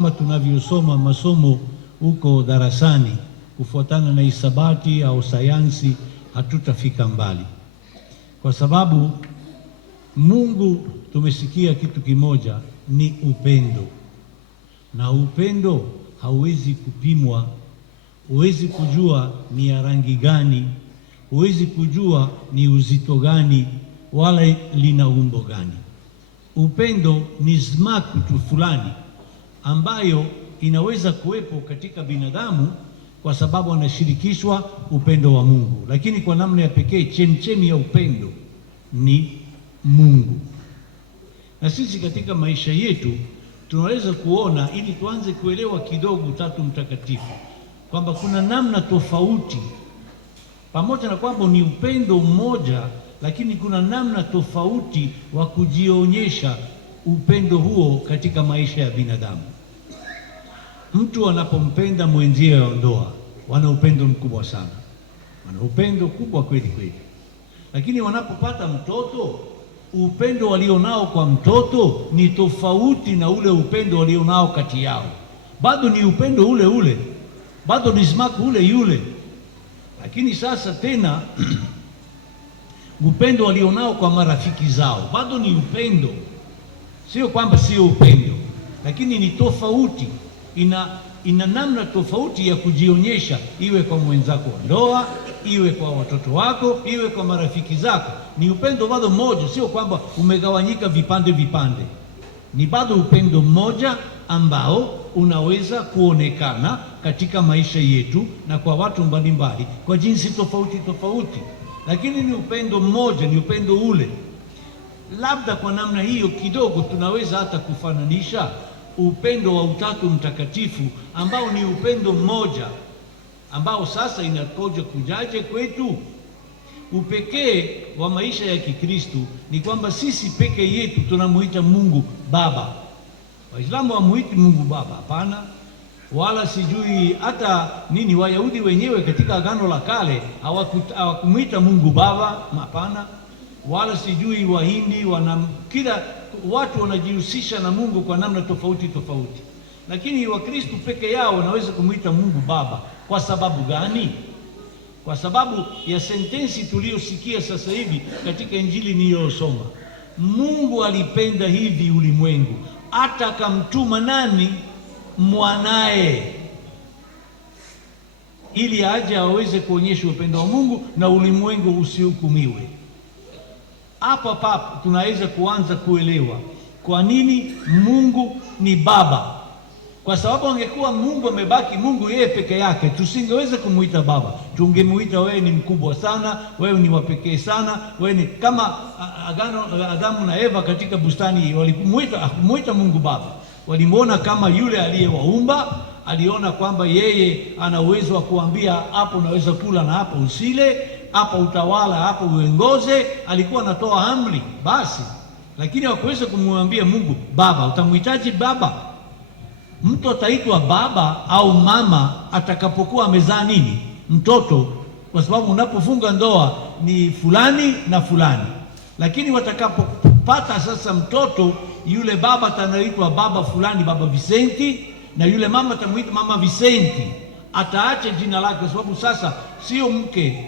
Kama tunavyosoma masomo huko darasani, kufuatana na hisabati au sayansi, hatutafika mbali, kwa sababu Mungu, tumesikia kitu kimoja, ni upendo, na upendo hauwezi kupimwa. Huwezi kujua ni ya rangi gani, huwezi kujua ni uzito gani, wala lina umbo gani. Upendo ni smaku tu fulani ambayo inaweza kuwepo katika binadamu kwa sababu anashirikishwa upendo wa Mungu, lakini kwa namna ya pekee chemchemi ya upendo ni Mungu. Na sisi katika maisha yetu tunaweza kuona, ili tuanze kuelewa kidogo Utatu Mtakatifu, kwamba kuna namna tofauti, pamoja na kwamba ni upendo mmoja, lakini kuna namna tofauti wa kujionyesha upendo huo katika maisha ya binadamu. Mtu anapompenda mwenzie wa ndoa, wana upendo mkubwa sana, wana upendo kubwa kweli kweli, lakini wanapopata mtoto, upendo walionao kwa mtoto ni tofauti na ule upendo walionao kati yao. Bado ni upendo ule ule, bado ni smaku ule yule, lakini sasa tena upendo walionao kwa marafiki zao bado ni upendo. Sio kwamba sio upendo, lakini ni tofauti, ina namna tofauti ya kujionyesha, iwe kwa mwenzako wa ndoa, iwe kwa watoto wako, iwe kwa marafiki zako. Ni upendo bado mmoja, sio kwamba umegawanyika vipande vipande. Ni bado upendo mmoja ambao unaweza kuonekana katika maisha yetu na kwa watu mbalimbali kwa jinsi tofauti tofauti, lakini ni upendo mmoja, ni upendo ule. Labda kwa namna hiyo kidogo tunaweza hata kufananisha upendo wa Utatu Mtakatifu, ambao ni upendo mmoja, ambao sasa inakoja kujaje kwetu. Upekee wa maisha ya Kikristo ni kwamba sisi peke yetu tunamuita Mungu Baba. Waislamu hamuiti Mungu Baba, hapana, wala sijui hata nini. Wayahudi wenyewe katika Agano la Kale hawakumuita Mungu Baba, hapana, wala sijui Wahindi kila watu wanajihusisha na Mungu kwa namna tofauti tofauti, lakini Wakristo peke yao wanaweza kumuita Mungu Baba. Kwa sababu gani? Kwa sababu ya sentensi tuliyosikia sasa hivi katika Injili niliyosoma. Mungu alipenda hivi ulimwengu hata akamtuma nani? Mwanaye, ili aje aweze kuonyesha upendo wa Mungu na ulimwengu usihukumiwe. Hapa papo tunaweza kuanza kuelewa kwa nini Mungu ni Baba. Kwa sababu angekuwa Mungu amebaki Mungu yeye peke yake, tusingeweza kumuita Baba. Tungemuita wewe ni mkubwa sana, wewe ni wa pekee sana, wewe ni kama Adamu na Eva katika bustani, walikumuita Mungu Baba. Walimuona kama yule aliyewaumba, aliona kwamba yeye ana uwezo wa kuambia hapo unaweza kula na hapo usile, hapa utawala, hapo uongoze. Alikuwa anatoa amri basi, lakini hakuweza kumwambia Mungu Baba. Utamhitaji Baba? Mtu ataitwa baba au mama atakapokuwa amezaa nini? Mtoto, kwa sababu unapofunga ndoa ni fulani na fulani, lakini watakapopata sasa mtoto, yule baba atanaitwa baba fulani, baba Vicenti, na yule mama atamuita mama Vicenti. Ataacha jina lake, kwa sababu sasa sio mke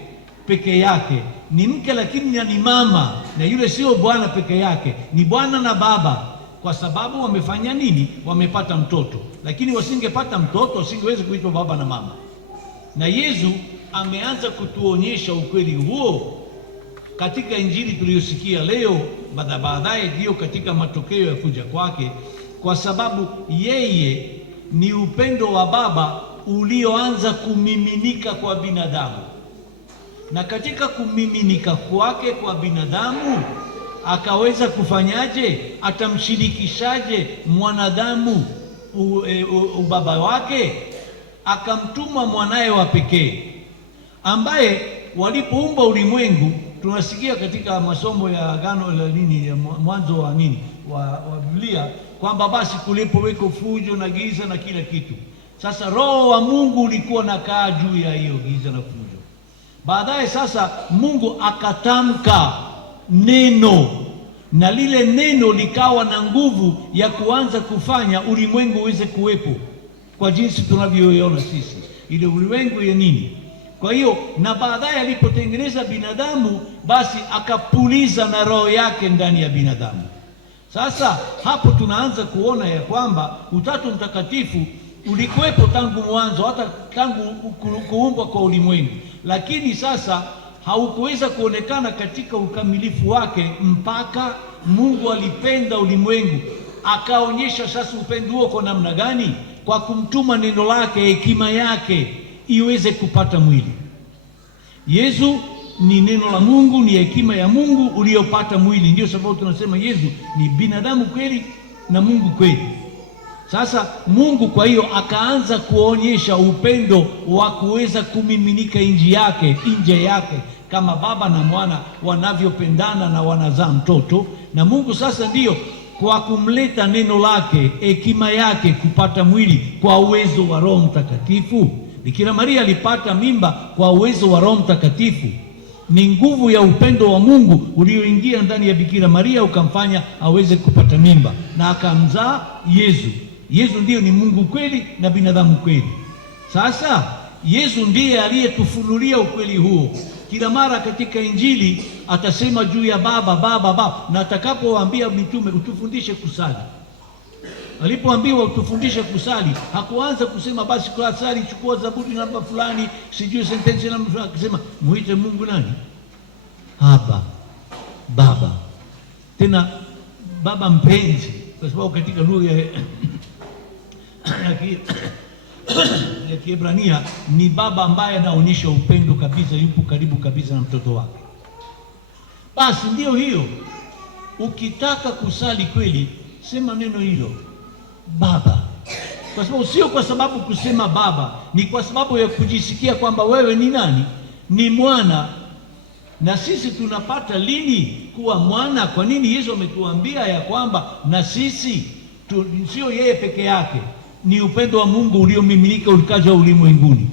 peke yake, ni mke lakini ni mama, na yule sio bwana peke yake, ni bwana na baba, kwa sababu wamefanya nini? Wamepata mtoto. Lakini wasingepata mtoto, wasingeweza kuitwa baba na mama. Na Yesu ameanza kutuonyesha ukweli huo katika Injili tuliyosikia leo, baadaye ndio katika matokeo ya kuja kwake, kwa sababu yeye ni upendo wa Baba ulioanza kumiminika kwa binadamu. Na katika kumiminika kwake kwa binadamu akaweza kufanyaje? Atamshirikishaje mwanadamu ubaba wake? Akamtuma mwanaye wa pekee, ambaye walipoumba ulimwengu, tunasikia katika masomo ya Agano la ya mwanzo wa wa Biblia, kwamba basi kulipoweko fujo na giza na kila kitu. Sasa Roho wa Mungu ulikuwa nakaa juu ya hiyo giza na fujo. Baadaye sasa Mungu akatamka neno na lile neno likawa na nguvu ya kuanza kufanya ulimwengu uweze kuwepo kwa jinsi tunavyoiona sisi, ile ulimwengu ya nini. Kwa hiyo na baadaye alipotengeneza binadamu, basi akapuliza na roho yake ndani ya binadamu. Sasa hapo tunaanza kuona ya kwamba Utatu Mtakatifu ulikuwepo tangu mwanzo, hata tangu kuumbwa kwa ulimwengu, lakini sasa haukuweza kuonekana katika ukamilifu wake mpaka Mungu alipenda ulimwengu, akaonyesha sasa upendo huo kwa namna gani? Kwa kumtuma neno lake, hekima yake iweze kupata mwili. Yesu ni neno la Mungu, ni hekima ya Mungu uliopata mwili. Ndio sababu tunasema Yesu ni binadamu kweli na Mungu kweli. Sasa Mungu kwa hiyo akaanza kuonyesha upendo wa kuweza kumiminika nje yake kama baba na mwana wanavyopendana na wanazaa mtoto. Na Mungu sasa ndiyo kwa kumleta neno lake, hekima yake kupata mwili kwa uwezo wa Roho Mtakatifu. Bikira Maria alipata mimba kwa uwezo wa Roho Mtakatifu. Ni nguvu ya upendo wa Mungu ulioingia ndani ya Bikira Maria ukamfanya aweze kupata mimba na akamzaa Yesu. Yesu ndiyo ni Mungu kweli na binadamu kweli. Sasa Yesu ndiye aliyetufunulia ukweli huo. Kila mara katika Injili atasema juu ya Baba, na atakapowaambia mitume utufundishe kusali, alipoambiwa utufundishe kusali, hakuanza kusema basi kwa sali chukua Zaburi namba fulani, sijui sentensi namba fulani, akisema muite Mungu nani? Baba. Tena Baba mpenzi, kwa sababu katika lugha ya Kiebrania ni baba ambaye anaonyesha upendo kabisa, yupo karibu kabisa na mtoto wake. Basi ndio hiyo, ukitaka kusali kweli sema neno hilo Baba, kwa sababu sio kwa sababu kusema Baba ni kwa sababu ya kujisikia kwamba wewe ni nani? Ni mwana. Na sisi tunapata lini kuwa mwana? Kwa nini Yesu ametuambia ya kwamba na sisi sio yeye peke yake, ni upendo wa Mungu uliomiminika ulikaja ulimwenguni,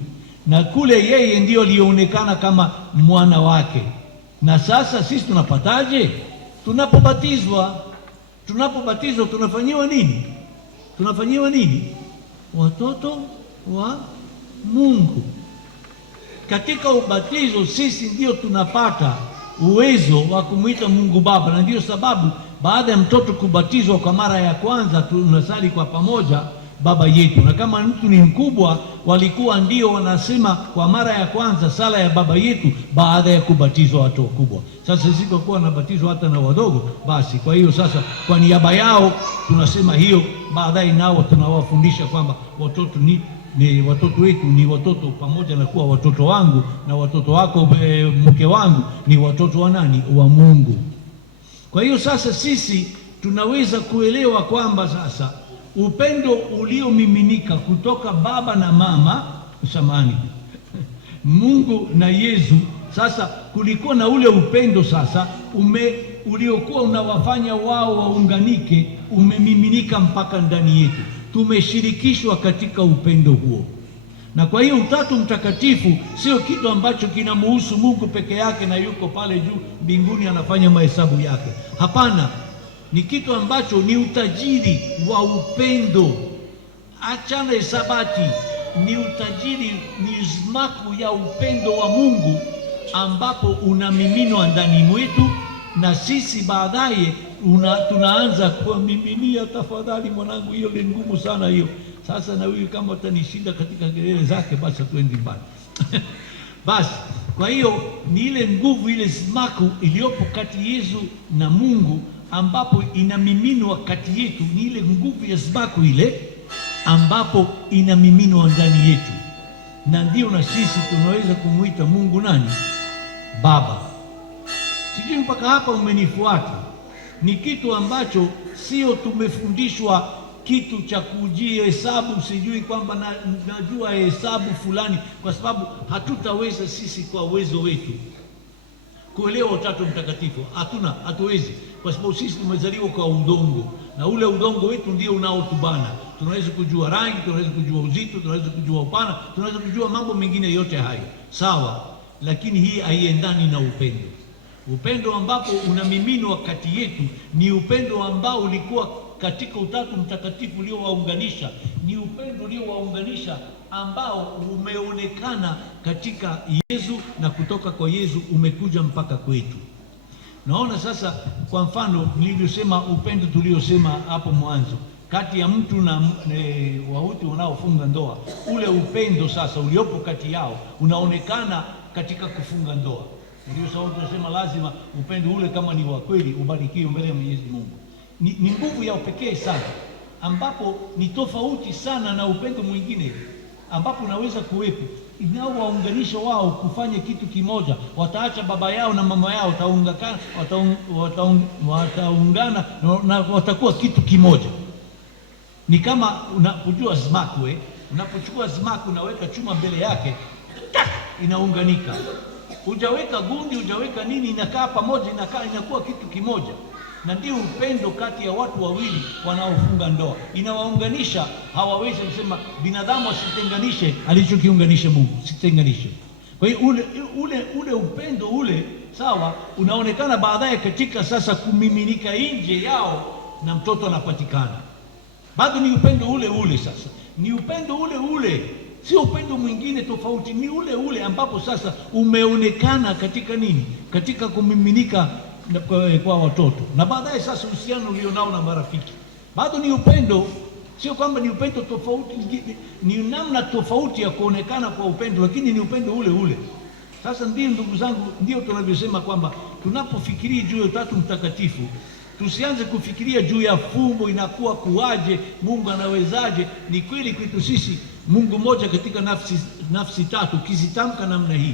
na kule yeye ndiyo alionekana kama mwana wake. Na sasa sisi tunapataje? Tunapobatizwa tunafanyiwa nini? Tunafanyiwa nini? Watoto wa Mungu. Katika ubatizo sisi ndio tunapata uwezo wa kumwita Mungu Baba, na ndio sababu baada ya mtoto kubatizwa kwa mara ya kwanza tunasali kwa pamoja Baba yetu. Na kama mtu ni mkubwa, walikuwa ndio wanasema kwa mara ya kwanza sala ya Baba yetu baada ya kubatizwa watu wakubwa. Sasa sisi kwa kuwa nabatizwa hata na wadogo, basi kwa hiyo sasa kwa niaba yao tunasema hiyo, baadaye nao tunawafundisha kwamba watoto ni watoto wetu, ni watoto pamoja na kuwa watoto wangu na watoto wako mke wangu ni watoto wa nani? Wa Mungu. Kwa hiyo sasa sisi tunaweza kuelewa kwamba sasa upendo uliomiminika kutoka baba na mama Mungu na Yesu, sasa kulikuwa na ule upendo sasa uliokuwa unawafanya wao waunganike, umemiminika mpaka ndani yetu. Tumeshirikishwa katika upendo huo, na kwa hiyo Utatu Mtakatifu sio kitu ambacho kinamuhusu Mungu peke yake na yuko pale juu mbinguni anafanya mahesabu yake. Hapana, ni kitu ambacho ni utajiri wa upendo. Achana hesabati, ni utajiri, ni zmaku ya upendo wa Mungu ambapo unamiminwa ndani mwetu, na sisi baadaye tunaanza kuwamiminia. Tafadhali mwanangu, hiyo ni ngumu sana hiyo. Sasa na huyu kama utanishinda katika kelele zake, basi hatuendi mbali. Basi kwa hiyo ni ile nguvu, ile zmaku iliyopo kati Yesu na Mungu ambapo inamiminwa kati yetu, ni ile nguvu ya zmaku ile ambapo inamiminwa ndani yetu, na ndio na sisi tunaweza kumwita Mungu nani? Baba. Sijui mpaka hapa umenifuata? Ni kitu ambacho sio tumefundishwa kitu cha kujia hesabu, sijui kwamba najua hesabu fulani, kwa sababu hatutaweza sisi kwa uwezo wetu kuelewa Utatu Mtakatifu. Hatuwezi, kwa sababu sisi tumezaliwa kwa udongo, na ule udongo wetu ndio unaotubana. Tunaweza kujua rangi, tunaweza kujua uzito, tunaweza kujua upana, tunaweza kujua mambo mengine yote hayo, sawa, lakini hii haiendani na upendo. Upendo ambapo unamiminwa kati yetu ni upendo ambao ulikuwa katika Utatu Mtakatifu uliowaunganisha. Ni upendo uliowaunganisha ambao umeonekana katika Yesu, na kutoka kwa Yesu umekuja mpaka kwetu. Naona sasa, kwa mfano nilivyosema, upendo tuliosema hapo mwanzo kati ya mtu na watu wanaofunga ndoa, ule upendo sasa uliopo kati yao unaonekana katika kufunga ndoa. Ndio sababu tunasema lazima upendo ule, kama ni wa kweli, ubarikiwe mbele ya Mwenyezi Mungu. Ni nguvu ya upekee sana, ambapo ni tofauti sana na upendo mwingine ambapo unaweza kuwepo inaowaunganisha wao kufanya kitu kimoja. Wataacha baba yao na mama yao, wataungana na watakuwa kitu kimoja. Ni kama unapojua smaku, unapochukua smaku unaweka chuma mbele yake, inaunganika. Hujaweka gundi, hujaweka nini, inakaa pamoja, inakuwa kitu kimoja. Na ndio upendo kati ya watu wawili wanaofunga ndoa, inawaunganisha. Hawawezi kusema binadamu asitenganishe alichokiunganisha Mungu, sitenganishe. Kwa hiyo ule upendo ule, sawa, unaonekana baadaye katika sasa kumiminika nje yao, na mtoto anapatikana. Bado ni upendo ule ule, sasa ni upendo ule ule, sio upendo mwingine tofauti, ni ule ule ambapo sasa umeonekana katika nini, katika kumiminika kwa watoto, na baadaye sasa uhusiano ulionao na marafiki. Bado ni upendo, sio kwamba ni upendo tofauti, ni namna tofauti ya kuonekana kwa upendo, lakini ni upendo ule ule. Sasa ndio ndugu zangu, ndio tunavyosema kwamba tunapofikiria juu ya Utatu Mtakatifu, tusianze kufikiria juu ya fumbo, inakuwa kuwaje, Mungu anawezaje. Ni kweli kwetu sisi Mungu mmoja katika nafsi tatu. Ukizitamka namna hii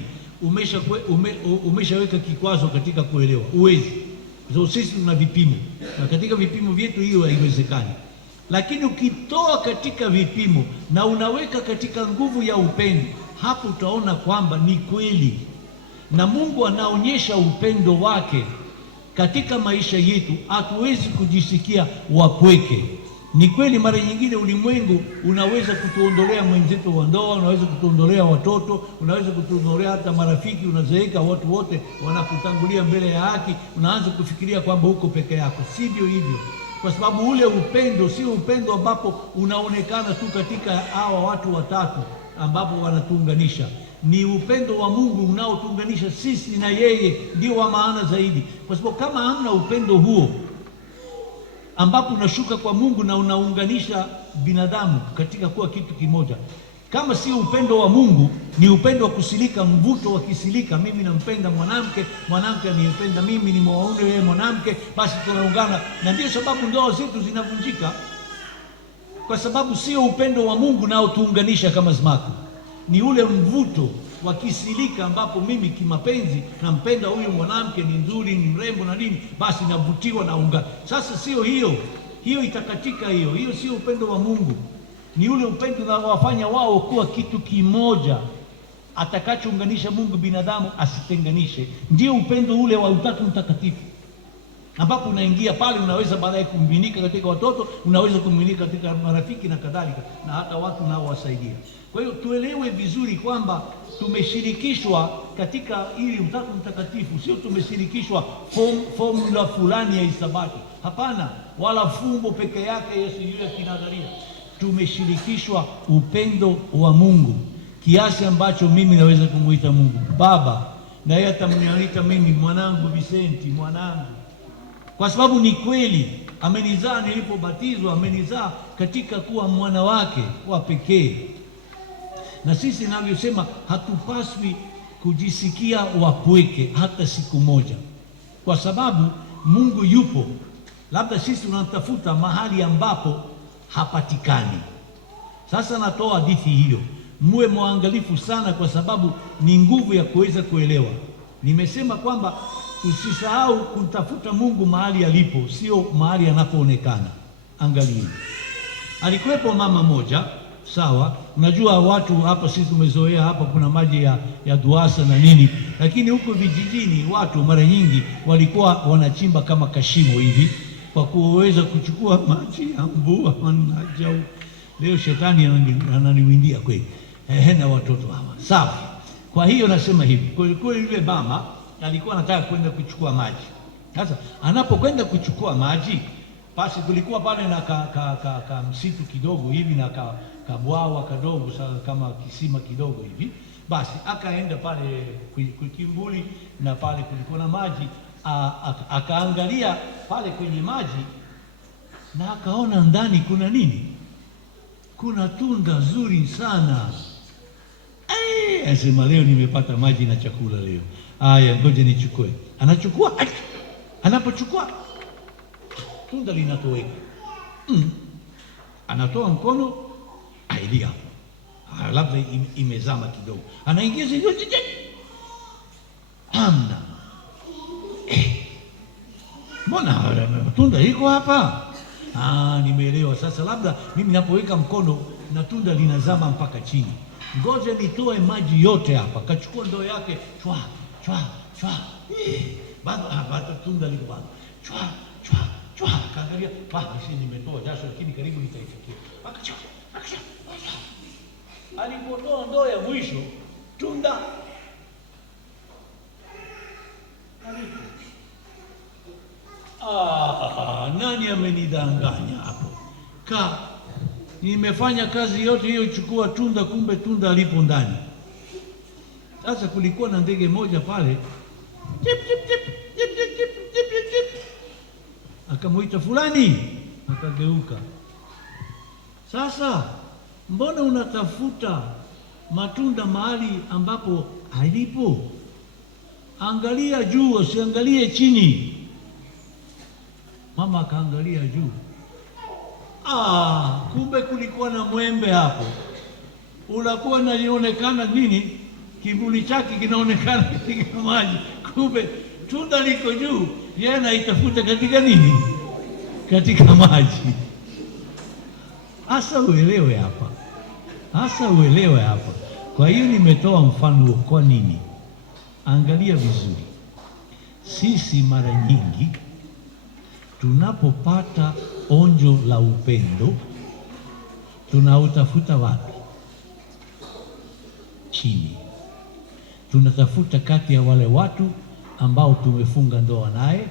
umeshaweka kikwazo katika kuelewa, uwezi. So sisi tuna vipimo, na katika vipimo vyetu hiyo haiwezekani. Lakini ukitoa katika vipimo na unaweka katika nguvu ya upendo, hapo utaona kwamba ni kweli, na Mungu anaonyesha upendo wake katika maisha yetu. Hatuwezi kujisikia wapweke. Ni kweli mara nyingine ulimwengu unaweza kutuondolea mwenzetu wa ndoa, unaweza kutuondolea watoto, unaweza kutuondolea hata marafiki. Unazeeka, watu wote wanakutangulia mbele ya haki, unaanza kufikiria kwamba uko peke yako. Sivyo hivyo, kwa sababu ule upendo sio upendo ambapo unaonekana tu katika hawa watu watatu ambapo wanatuunganisha. Ni upendo wa Mungu unaotuunganisha sisi na yeye, ndio wa maana zaidi, kwa sababu kama hamna upendo huo ambapo unashuka kwa Mungu na unaunganisha binadamu katika kuwa kitu kimoja, kama sio upendo wa Mungu, ni upendo wa kusilika, mvuto wa kisilika. Mimi nampenda mwanamke, mwanamke anipenda mimi, ni mwaone yeye mwanamke, basi tunaungana. Na ndio sababu ndoa zetu zinavunjika, kwa sababu sio upendo wa Mungu nao tuunganisha kama smaku. Ni ule mvuto wa kisilika ambapo mimi kimapenzi nampenda huyu mwanamke, ni nzuri, ni mrembo na nini, basi navutiwa na unga. Sasa sio hiyo itakatika. Hiyo sio upendo wa Mungu. Ni ule upendo unaowafanya wao kuwa kitu kimoja, atakachounganisha Mungu binadamu asitenganishe. Ndio upendo ule wa Utatu Mtakatifu, ambapo unaingia pale, unaweza baadaye kumiminika katika watoto, unaweza kumiminika katika marafiki na kadhalika, na hata watu nao wasaidia. Kwa hiyo tuelewe vizuri kwamba tumeshirikishwa katika ili Utatu Mtakatifu, sio tumeshirikishwa formula fulani ya hisabati, hapana, wala fumbo peke yake yasiyo ya kinadharia. Tumeshirikishwa upendo wa Mungu kiasi ambacho mimi naweza kumuita Mungu Baba, na yeye atamniita mimi mwanangu Vicenti, mwanangu, kwa sababu ni kweli amenizaa. Nilipobatizwa amenizaa katika kuwa mwana wake wa pekee. Na sisi navyosema, hatupaswi kujisikia wapweke hata siku moja, kwa sababu Mungu yupo. Labda sisi tunatafuta mahali ambapo hapatikani. Sasa natoa hadithi hiyo, muwe mwangalifu sana, kwa sababu ni nguvu ya kuweza kuelewa. Nimesema kwamba usisahau kumtafuta Mungu mahali alipo, sio mahali anapoonekana. Angalia, alikuwepo mama moja, sawa. Unajua watu hapa sisi tumezoea hapa kuna maji ya Duasa na nini, lakini huko vijijini watu mara nyingi walikuwa wanachimba kama kashimo hivi kwa kuweza kuchukua maji ya mvua. Leo shetani ananiwindia kweli, na watoto hawa, sawa. Kwa hiyo nasema hivi, kwa yule mama alikuwa anataka kwenda kuchukua maji. Sasa anapokwenda kuchukua maji, basi kulikuwa pale na ka msitu kidogo hivi na kabwawa kadogo kama kisima kidogo hivi. Basi akaenda pale kivuli na pale kulikuwa na maji, akaangalia pale kwenye maji na akaona ndani kuna nini? Kuna tunda zuri sana. Asema leo nimepata maji na chakula leo. Aya, ngoja nichukue. Anachukua, anapochukua tunda linatoweka. Anatoa mkono, ailia labda imezama kidogo, anaingiza hamna. Mbona tunda liko hapa? Nimeelewa sasa, labda mimi napoweka mkono na tunda linazama mpaka chini. Ngoja nitoe maji yote hapa. Kachukua ndoo yake, chwa chwa chwa, bado tunda liko bado, chwa chwa chwa. Kaangalia, nimetoa jasho lakini karibu nitaifikia. Alipotoa ndoo ya mwisho, tunda alipo. Nani amenidanganya hapo? Nimefanya kazi yote hiyo, chukua tunda, kumbe tunda alipo ndani. Sasa kulikuwa na ndege moja pale, akamuita fulani, akageuka. Sasa mbona unatafuta matunda mahali ambapo halipo? Angalia juu, usiangalie chini. Mama akaangalia juu. Kumbe kulikuwa na mwembe hapo. Unakuwa naonekana nini? Kivuli chake kinaonekana katika maji. Kumbe tunda liko juu, yeye anaitafuta katika nini? Katika maji. Hasa uelewe hapa. Kwa hiyo nimetoa mfano kwa nini? Angalia vizuri. Sisi mara nyingi tunapopata onjo la upendo tunautafuta wapi? Chini. Tunatafuta kati ya wale watu ambao tumefunga ndoa naye,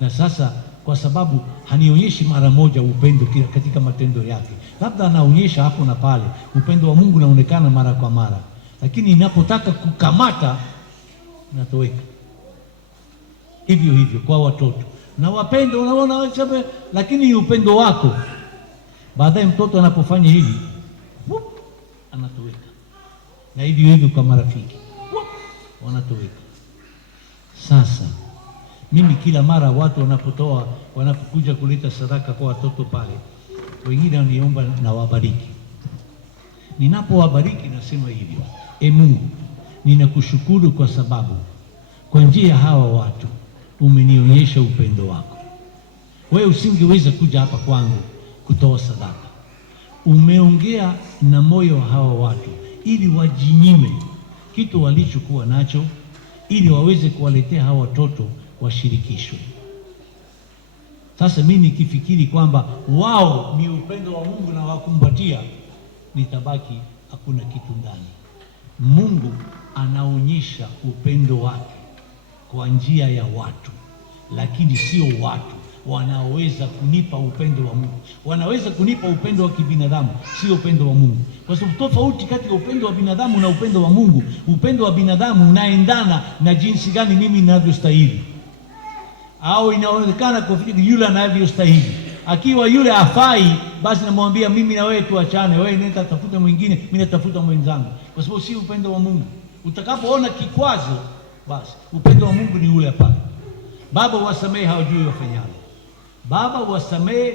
na sasa kwa sababu hanionyeshi mara moja upendo katika matendo yake, labda anaonyesha hapo na pale. Upendo wa Mungu unaonekana mara kwa mara, lakini inapotaka kukamata natoweka. Hivyo hivyo kwa watoto na wapendo, unaona, lakini upendo wako baadaye mtoto anapofanya hivi anatoweka, na hivyo hivyo kwa marafiki wanatoweka. Sasa mimi kila mara watu wanapokuja kuleta sadaka kwa watoto pale, wengine waniomba na wabariki. Ninapowabariki nasema hivyo: Mungu, ninakushukuru kwa sababu kwa njia hawa watu umenionyesha upendo wako. Wewe usingeweza kuja hapa kwangu kutoa sadaka. Umeongea na moyo wa hawa watu ili wajinyime kitu walichokuwa nacho, ili waweze kuwaletea hawa watoto washirikishwe. Sasa mimi nikifikiri kwamba wao ni upendo wa Mungu na wakumbatia, nitabaki hakuna kitu ndani. Mungu anaonyesha upendo wake kwa njia ya watu, lakini sio watu wanaoweza kunipa upendo wa Mungu. Wanaweza kunipa upendo wa kibinadamu, sio upendo wa Mungu, kwa sababu tofauti kati ya upendo wa binadamu na upendo wa Mungu. Upendo wa binadamu unaendana na jinsi gani mimi ninavyostahili, au inaonekana kwa yule anavyostahili. Akiwa yule hafai, basi namwambia mimi na wewe tuachane, wewe nenda tafuta mwingine, mimi natafuta mwenzangu, kwa sababu si upendo wa Mungu. Utakapoona kikwazo, basi upendo wa Mungu ni ule pale. Baba, wasamehe hawajui wafanyalo. Baba, wasamehe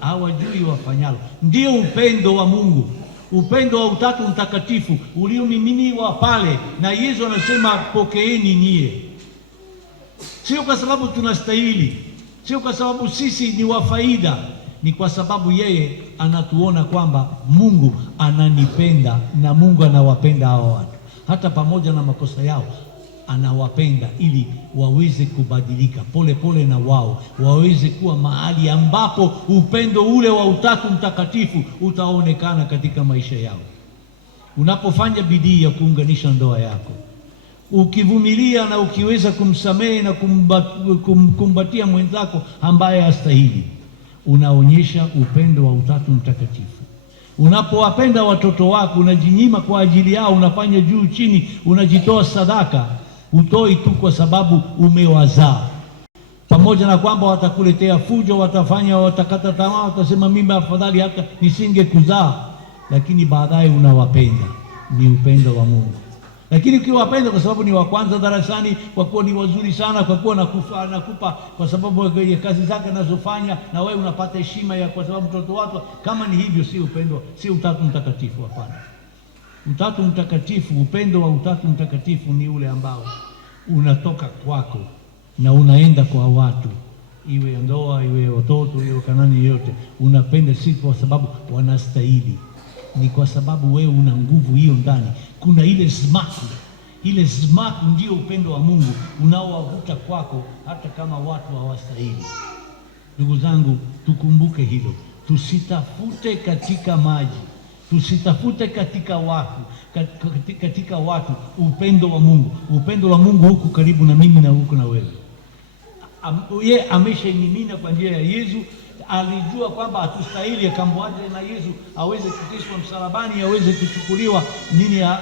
hawajui wafanyalo. Ndio upendo wa Mungu, upendo wa Utatu Mtakatifu uliomiminiwa pale, na Yesu anasema pokeeni nyie. Sio kwa sababu tunastahili, sio kwa sababu sisi ni wa faida, ni kwa sababu yeye anatuona kwamba Mungu ananipenda na Mungu anawapenda hao watu, hata pamoja na makosa yao anawapenda, ili waweze kubadilika pole pole, na wao waweze kuwa mahali ambapo upendo ule wa Utatu Mtakatifu utaonekana katika maisha yao. Unapofanya bidii ya kuunganisha ndoa yako, ukivumilia na ukiweza kumsamehe na kumkumbatia mwenzako ambaye hastahili, unaonyesha upendo wa Utatu Mtakatifu. Unapowapenda watoto wako, unajinyima kwa ajili yao, unafanya juu chini, unajitoa sadaka. Utoi tu kwa sababu umewazaa, pamoja na kwamba watakuletea fujo, watakata tamaa, watasema mimi afadhali hata nisinge kuzaa, lakini baadaye unawapenda. Ni upendo wa Mungu. Lakini ukiwapenda kwa sababu ni wa kwanza darasani, kwa kuwa ni wazuri sana, kwa kuwa nakupa kwa sababu ya kazi zake anazofanya, na wewe unapata heshima kwa sababu mtoto wako, kama ni hivyo, si upendo, si Utatu Mtakatifu. Hapana. Utatu Mtakatifu, upendo wa Utatu Mtakatifu ni ule ambao unatoka kwako na unaenda kwa watu, iwe ndoa, iwe watoto, iwe kanani yote. Unapenda si kwa sababu wanastahili, ni kwa sababu wewe una nguvu hiyo ndani. Kuna ile zmaku ndio upendo wa Mungu unaowavuta kwako hata kama watu hawastahili. Ndugu zangu, tukumbuke hilo. Tusitafute katika maji, tusitafute katika watu upendo wa Mungu. Upendo wa Mungu huku karibu na mimi na huku na wewe. Yeye ameshaimimina kwa njia ya Yesu. Alijua kwamba hatustahili, akamwacha na Yesu aweze kuteswa msalabani, aweze kuchukuliwa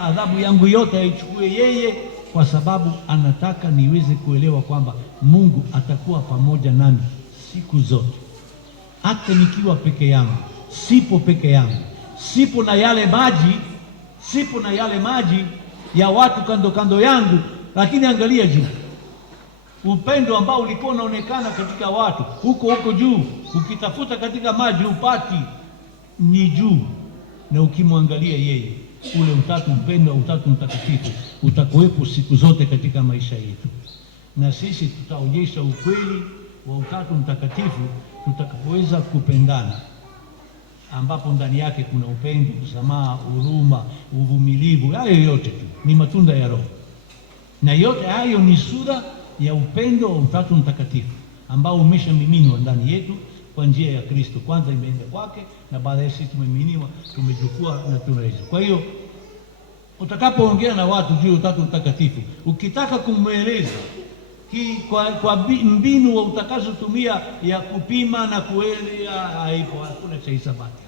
adhabu yangu yote aichukue yeye, kwa sababu anataka niweze kuelewa kwamba Mungu atakuwa pamoja nami siku zote. Hata nikiwa peke yangu, sipo peke yangu, sipo na yale maji ya watu kando kando yangu, lakini angalia juu, upendo ambao ulikuwa unaonekana katika watu huko juu, ukitafuta katika maji upati, ni juu. Na ukimwangalia yeye, ule upendo wa Utatu Mtakatifu utakuwepo siku zote katika maisha yetu, na sisi tutaonyesha ukweli wa Utatu Mtakatifu tutakapoweza kupendana, ambapo ndani yake kuna upendo, msamaha, huruma, uvumilivu. Hayo yote tu ni matunda ya Roho, na yote hayo ni sura ya upendo wa Utatu Mtakatifu ambao umeshamiminwa ndani yetu kwa njia ya Kristo. Kwanza imeenda kwake, na baadaye sisi tumemiminiwa, tumechukua na tunaishi. Kwa hiyo utakapoongea na watu juu ya Utatu Mtakatifu, ukitaka kumweleza kwa mbinu wa utakazotumia ya kupima na kuelea, haipo, hakuna cha hisabati.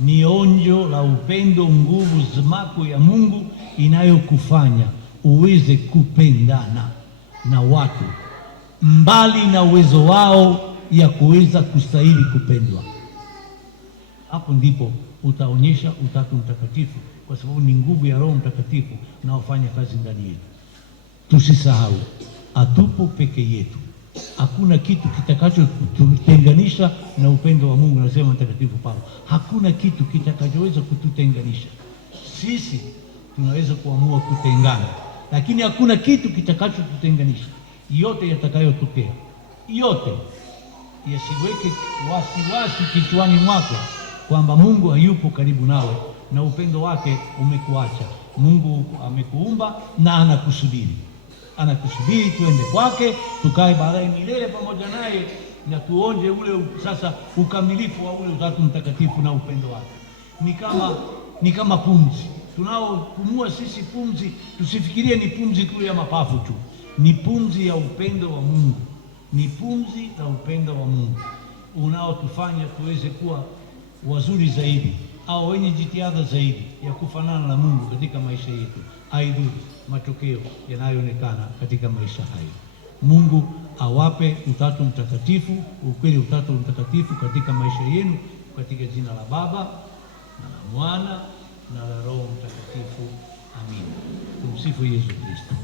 Ni onjo la upendo, nguvu, zmaku ya Mungu inayokufanya uweze kupendana na watu mbali na uwezo wao ya kuweza kustahili kupendwa. Hapo ndipo utaonyesha Utatu Mtakatifu, kwa sababu ni nguvu ya Roho Mtakatifu unaofanya kazi ndani yetu. Tusisahau, hatupo peke yetu. Hakuna kitu kitakachotutenganisha na upendo wa Mungu. Nasema Mtakatifu Paulo, hakuna kitu kitakachoweza kututenganisha. Sisi tunaweza kuamua kutengana, lakini hakuna kitu kitakachotutenganisha. Yote yatakayotokea, yote yasiweke wasiwasi kichwani mwako kwamba Mungu hayupo karibu nawe na upendo wake umekuacha. Mungu amekuumba na anakusubiri tuende kwake, tukae baadaye milele pamoja naye, na tuonje ule sasa ukamilifu wa ule Utatu Mtakatifu na upendo wake. Ni kama pumzi tunaopumua sisi. Pumzi tusifikirie ni pumzi tu ya mapafu tu, ni pumzi ya upendo wa Mungu. Ni pumzi la upendo wa Mungu unaotufanya tuweze kuwa wazuri zaidi au wenye jitihada zaidi ya kufanana na Mungu katika maisha yetu, aidhuru matokeo yanayoonekana katika maisha hayo. Mungu awape Utatu Mtakatifu, ukweli Utatu Mtakatifu katika maisha yenu, katika jina la Baba na la Mwana na la Roho Mtakatifu. Amina. Tumsifu Yesu Kristo.